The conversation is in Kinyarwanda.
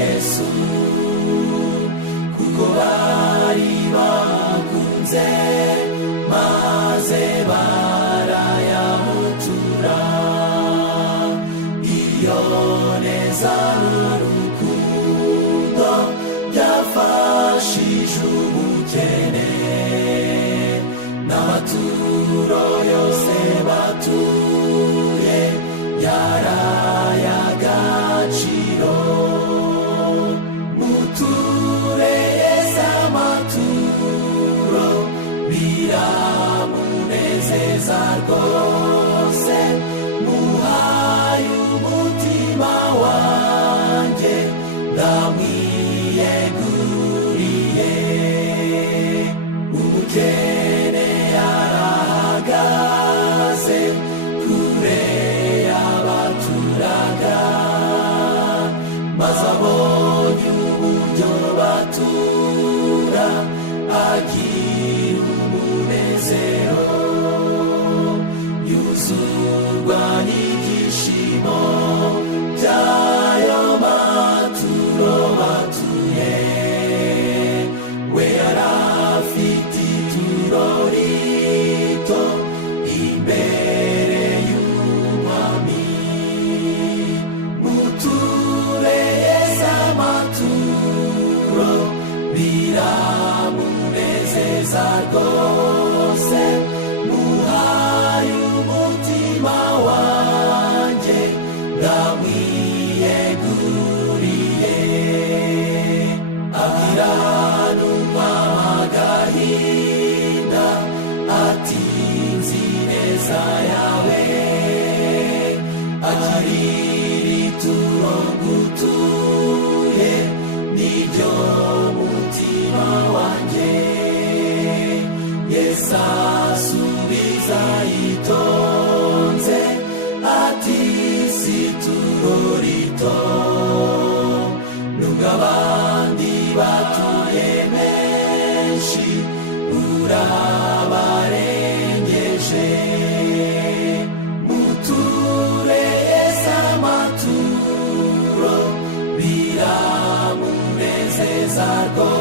Yesu kuko bari bakunze maze barayamutura iyo neza n'urukundo byafashije umukene n'amaturo yose batuye yaraye agaciro muture Yesu amaturo biramunezeza rwose muhaye umutima wanjye ndamwiyeguriye umukene yarahagaze kure y'abaturaga maze abonye uburyo batura agira umunezero yuzurwa n'ibyishimo by'ayo maturo batuye we yarafite ituro rito imbere y'umwami muture Yesu amaturo biramunezeza rwose muhaye umutima wanjye ndamwiyeguriye abwira n'umwami agahinda ati nzi neza yawe akirira ituro ngutuye niryo mutima wanjye Yesu asubiza yitonze ati si ituro rito nubwo abandi batuye menshi urabarengeje muture Yesu amaturo biramunezeza rwose